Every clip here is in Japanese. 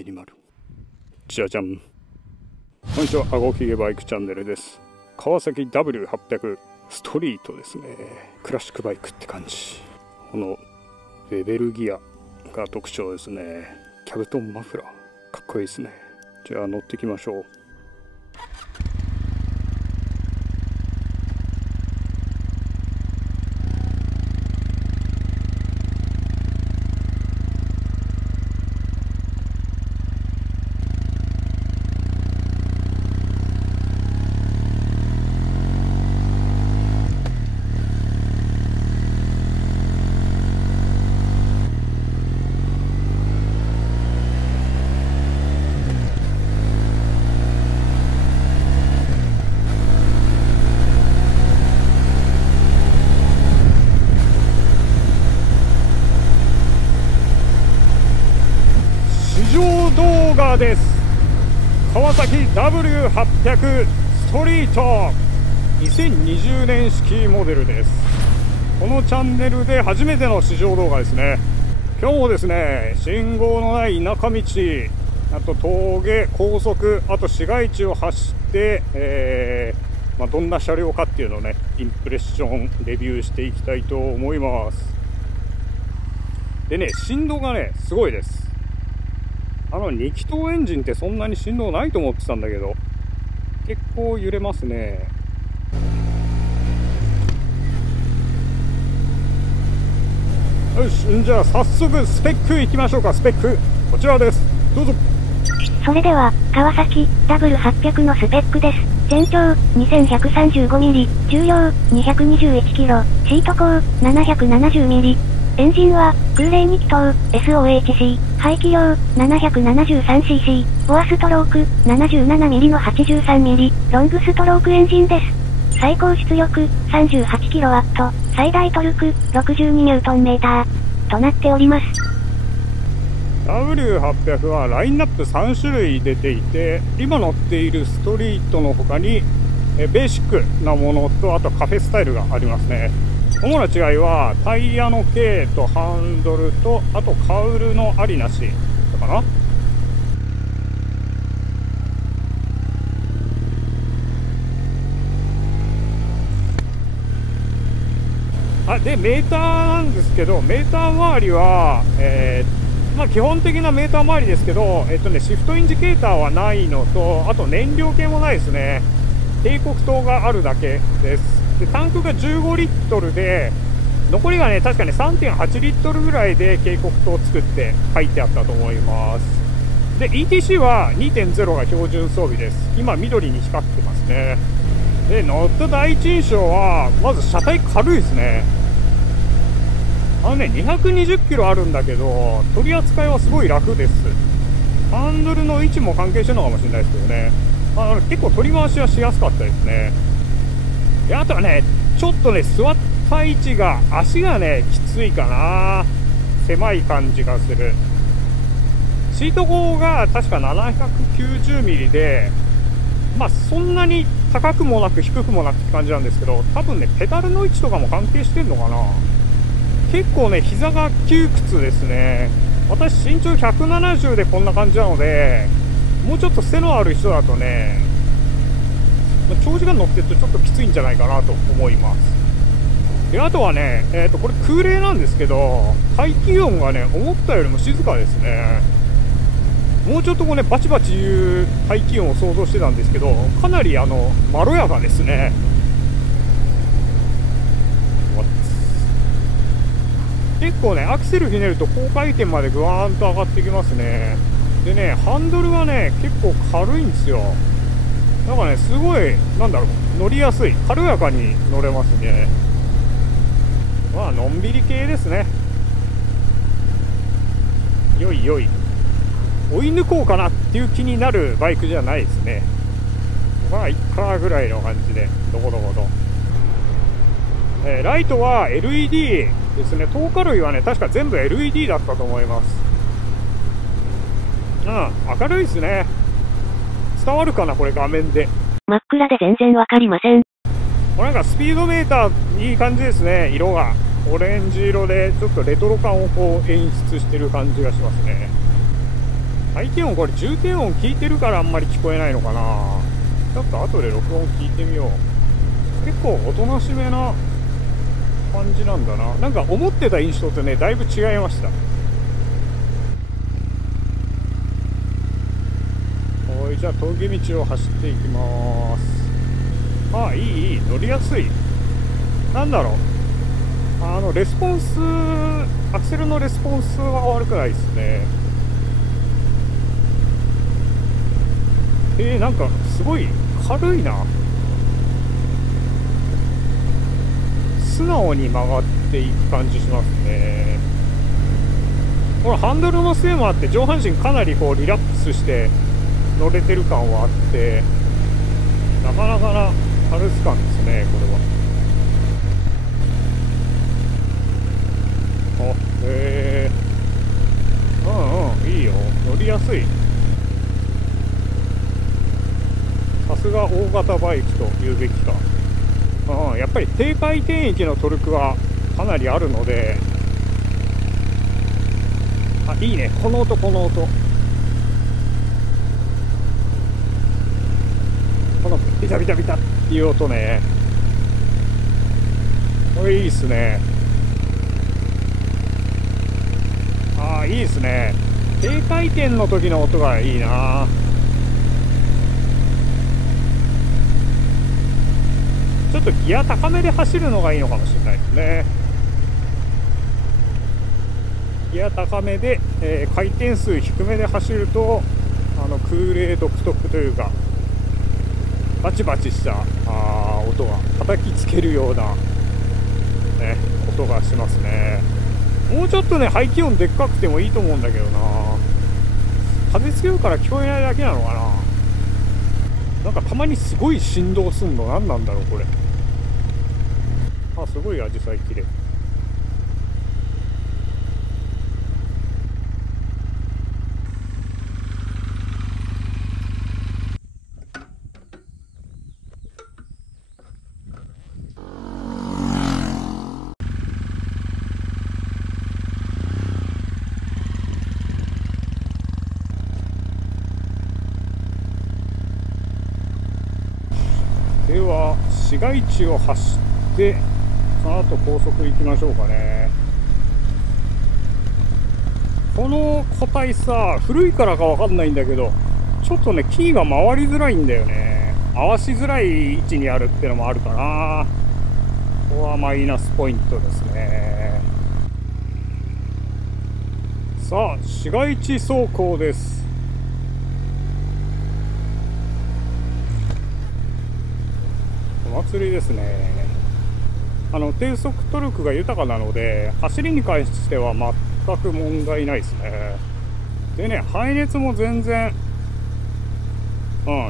ベニマル。じゃじゃん。こんにちは、あごひげバイクチャンネルです。川崎 W800 ストリートですね。クラシックバイクって感じ。このベベルギアが特徴ですね。キャブトンマフラーかっこいいですね。じゃあ乗っていきましょう。動画です。川崎 W800 ストリート2020年式モデルです。このチャンネルで初めての試乗動画ですね。今日もですね、信号のない田舎道、あと峠、高速、あと市街地を走って、どんな車両かっていうのをね、インプレッションレビューしていきたいと思います。でね、振動がねすごいです。2気筒エンジンってそんなに振動ないと思ってたんだけど、結構揺れますね。よし、じゃあ早速スペックいきましょうか。スペックこちらです。どうぞ。それでは川崎 W800 のスペックです。全長 2135mm、重量 221kg、シート高 770mm。エンジンは空冷2気筒 SOHC、排気量 773cc、ボアストローク 77mm の 83mm、ロングストロークエンジンです。最高出力 38kW、最大トルク 62Nm となっております。W800 はラインナップ3種類出ていて、今乗っているストリートの他にベーシックなものと、あとカフェスタイルがありますね。主な違いはタイヤの径とハンドルと、あとカウルのありなしかな。でメーターなんですけど、メーター周りは、基本的なメーター周りですけど、シフトインジケーターはないのと、あと燃料系もないですね。定刻灯があるだけです。でタンクが15リットルで、残りがね確かね 3.8 リットルぐらいで警告灯を作って書いてあったと思います。で ETC は 2.0 が標準装備です。今緑に光ってますね。で乗った第一印象はまず車体軽いですね。220キロあるんだけど、取り扱いはすごい楽です。ハンドルの位置も関係してるのかもしれないですけどね、結構取り回しはしやすかったですね。であとはね、ちょっとね座った位置が、足がねきついかな。狭い感じがする。シート高が確か 790mm で、そんなに高くもなく低くもなくって感じなんですけど、多分ねペダルの位置とかも関係してんのかな。結構ね膝が窮屈ですね。私身長170でこんな感じなので、もうちょっと背のある人だとね、長時間乗ってるとちょっときついんじゃないかなと思います。であとはね、これ空冷なんですけど、排気音がね思ったよりも静かですね。もうちょっとバチバチいう排気音を想像してたんですけど、かなりまろやかですね。結構ねアクセルひねると高回転までぐわーんと上がってきますね。でねハンドルがね結構軽いんですよ。なんかねすごい乗りやすい、軽やかに乗れますね。のんびり系ですね。よいよい追い抜こうかなっていう気になるバイクじゃないですね。いっかぐらいの感じでどこどこと、ライトは LED ですね。灯火類はね確か全部 LED だったと思います。明るいですね。伝わるかなこれ画面で。真っ暗で全然わかりません。なんかスピードメーターいい感じですね。色がオレンジ色でちょっとレトロ感を演出してる感じがしますね。排気音、これ重低音聞いてるからあんまり聞こえないのかな。ちょっと後で録音聞いてみよう。結構おとなしめな感じなんだな。なんか思ってた印象とね、だいぶ違いました。はい、じゃあ峠道を走っていきます。ああ、いいいい、乗りやすい。なんだろう、レスポンス、アクセルのレスポンスは悪くないですね。なんかすごい軽いな。素直に曲がっていく感じしますね。このハンドルのせいもあって上半身かなりこうリラックスして乗れてる感はあって、なかなかな軽ス感ですね、これは。いいよ、乗りやすい。さすが大型バイクと言うべきか。やっぱり低回転域のトルクはかなりあるので、いいね、この音、この音、このビタビタビタっていう音ね、これいいっすね。いいっすね。低回転の時の音がいいな。ちょっとギア高めで走るのがいいのかもしれないですね。ギア高めで、回転数低めで走ると空冷独特というか、バチバチした音が叩きつけるような、ね、音がしますね。もうちょっとね、排気音でっかくてもいいと思うんだけどな。風強いから聞こえないだけなのかな。なんかたまにすごい振動すんの、何なんだろうこれ。すごいアジサイ綺麗。では市街地を走ってその後高速行きましょうかね。この個体さ、古いからかわかんないんだけど、ちょっとねキーが回りづらいんだよね。合わしづらい位置にあるってのもあるかな。ここはマイナスポイントですね。さあ市街地走行です。お祭りですね。低速トルクが豊かなので走りに関しては全く問題ないですね。でね、排熱も全然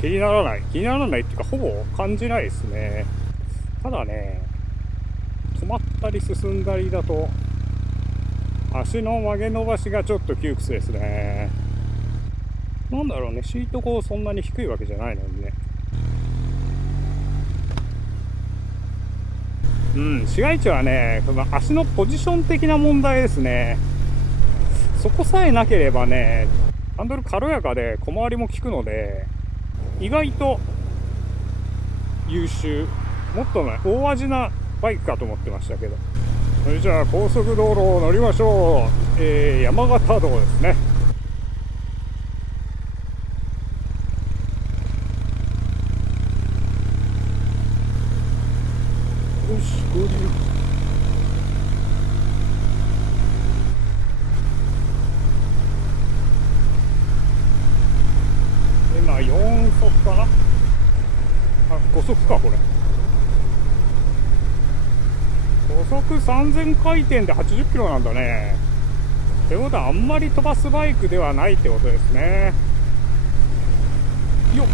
気にならないっていうかほぼ感じないですね。ただね、止まったり進んだりだと足の曲げ伸ばしがちょっと窮屈ですね。なんだろうね、シート高そんなに低いわけじゃないのにね。市街地はね、この足のポジション的な問題ですね。そこさえなければね、ハンドル軽やかで小回りも効くので、意外と優秀。もっとね、大味なバイクかと思ってましたけど。それじゃあ高速道路を乗りましょう。山形道ですね。よし、合流。今4速かな。5速かこれ。5速3000回転で80キロなんだね。ってことはあんまり飛ばすバイクではないってことですね。よっ。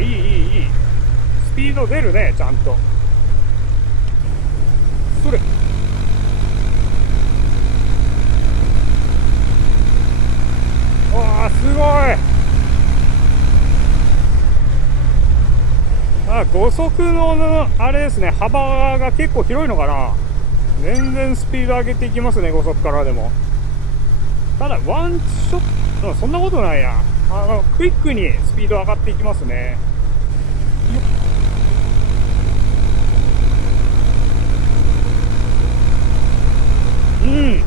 いい。スピード出るね、ちゃんと。それ。すごい。5速のあれですね、幅が結構広いのかな。全然スピード上げていきますね、5速からでも。ただ、ワンショット、そんなことないな。クイックにスピード上がっていきますね。うん。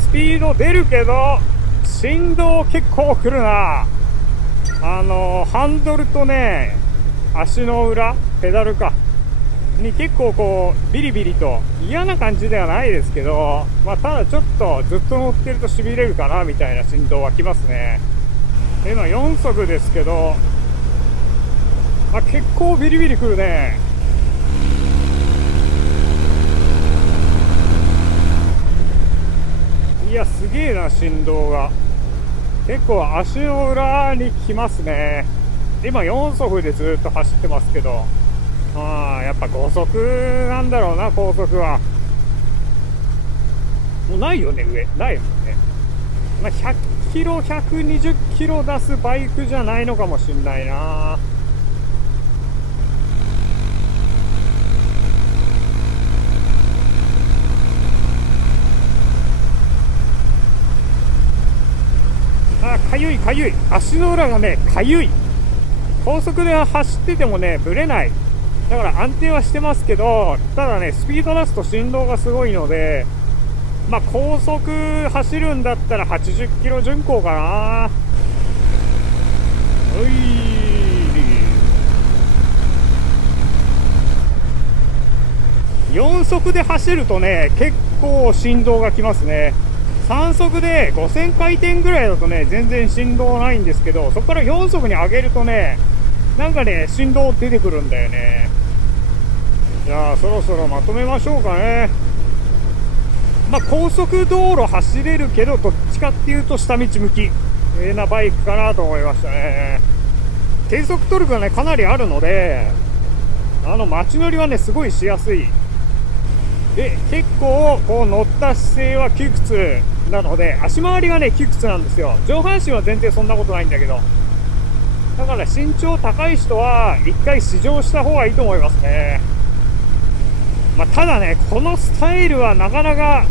スピード出るけど、振動結構くるな。ハンドルとね、足の裏、ペダルか。に結構こう、ビリビリと嫌な感じではないですけど、まあただちょっとずっと乗ってると痺れるかな、みたいな振動はきますね。今4速ですけど、結構ビリビリくるね。いや、すげえな、振動が。結構足の裏にきますね。今4速でずっと走ってますけど、やっぱ5速なんだろうな、高速は。もうないよね、上。ないもんね。まあ、100キロ、120キロ出すバイクじゃないのかもしんないな。かゆいかゆい。足の裏がね、かゆい。高速で走っててもね、ぶれない。だから安定はしてますけど、ただね、スピード出すと振動がすごいので、まあ、高速走るんだったら80キロ巡航かな。おい4速で走るとね、結構振動がきますね。3速で5000回転ぐらいだとね、全然振動ないんですけど、そこから4速に上げるとね、なんかね、振動出てくるんだよね。じゃあ、そろそろまとめましょうかね。まあ、高速道路走れるけど、どっちかっていうと下道向きなバイクかなと思いましたね。低速トルクがね、かなりあるので、街乗りはね、すごいしやすい。で、結構、こう乗った姿勢は窮屈なので、足回りがね、窮屈なんですよ。上半身は全然そんなことないんだけど。だから身長高い人は、一回試乗した方がいいと思いますね。まあ、ただね、このスタイルはなかなか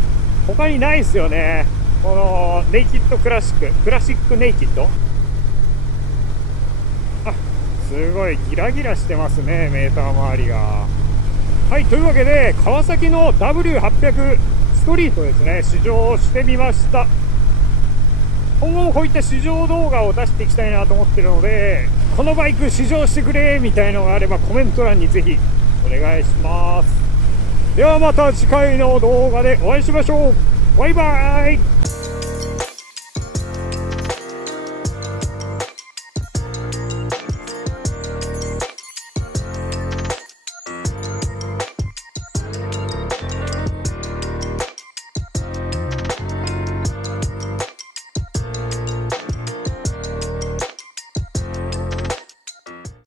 他にないですよね。このネイキッドクラシックネイキッド。すごいギラギラしてますね、メーター周りが。はい、というわけで、川崎の W800 ストリートですね、試乗してみました。今後もこういった試乗動画を出していきたいなと思ってるので、このバイク試乗してくれみたいのがあればコメント欄にぜひお願いします。ではまた次回の動画でお会いしましょう。バイバーイ。